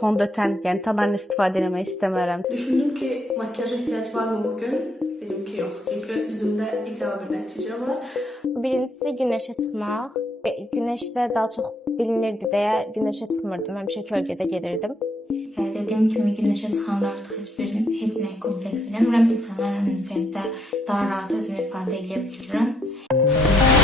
fondöten, yani tabanla istifadə etmək istəmərəm. Düşündüm ki, makyaja ihtiyaç var mı bugün? Dedim ki yok. Çünkü yüzümde ideal bir netice var. Birincisi güneşe çıkmaq. Güneşdə daha çox bilinirdi deyə güneşə çıxmırdım. Həmişə kölgədə gedirdim. Dediyim kimi güneşə çıxanda artıq heç nəyə kompleks eləmirəm. İnsanlarla ünsiyyətdə daha rahat özümü ifadə edə bilirəm.